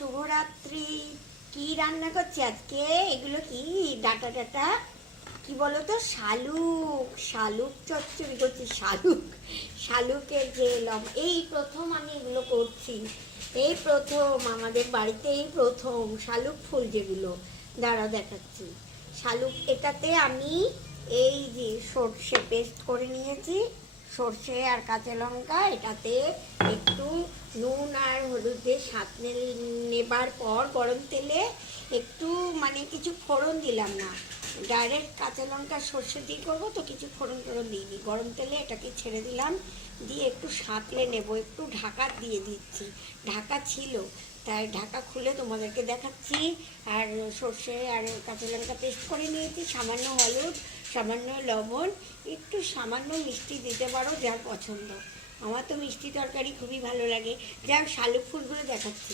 শুভরাত্রি। কি রান্না করছি আজকে? এগুলো কি ডাটা ডাটা কি বলতো, শালুক শালুক চচ্চড়ি করছি। শালুকের যে এই প্রথম আমি এগুলো করছি। এই প্রথম আমাদের বাড়িতে, এই প্রথম শালুক ফুল যেগুলো, দাঁড়া দেখাচ্ছি। শালুক, এটাতে আমি এই যে সর্ষে পেস্ট করে নিয়েছি, সর্ষে আর কাঁচা লঙ্কা, এটাতে একটু নুন আর হলুদ দিয়ে নেবার পর গরম তেলে একটু কিছু ফোড়ন দিলাম না, ডাইরেক্ট কাঁচা লঙ্কা সর্ষে দিয়ে করবো তো, কিছু ফোড়ন টোড়ন দিইনি। গরম তেলে এটাকে ছেড়ে দিলাম, দিয়ে একটু সাঁতলে নেব। একটু ঢাকা দিয়ে দিচ্ছি, ঢাকা ছিল তাই ঢাকা খুলে তোমাদেরকে দেখাচ্ছি। আর সর্ষে আর কাঁচা লঙ্কা পেস্ট করে নিয়েছি, সামান্য হলুদ, সামান্য লবণ, একটু সামান্য মিষ্টি দিতে পারো যার পছন্দ। আমার তো মিষ্টি তরকারি খুবই ভালো লাগে। যাই হোক, শালুক ফুলগুলো দেখাচ্ছি।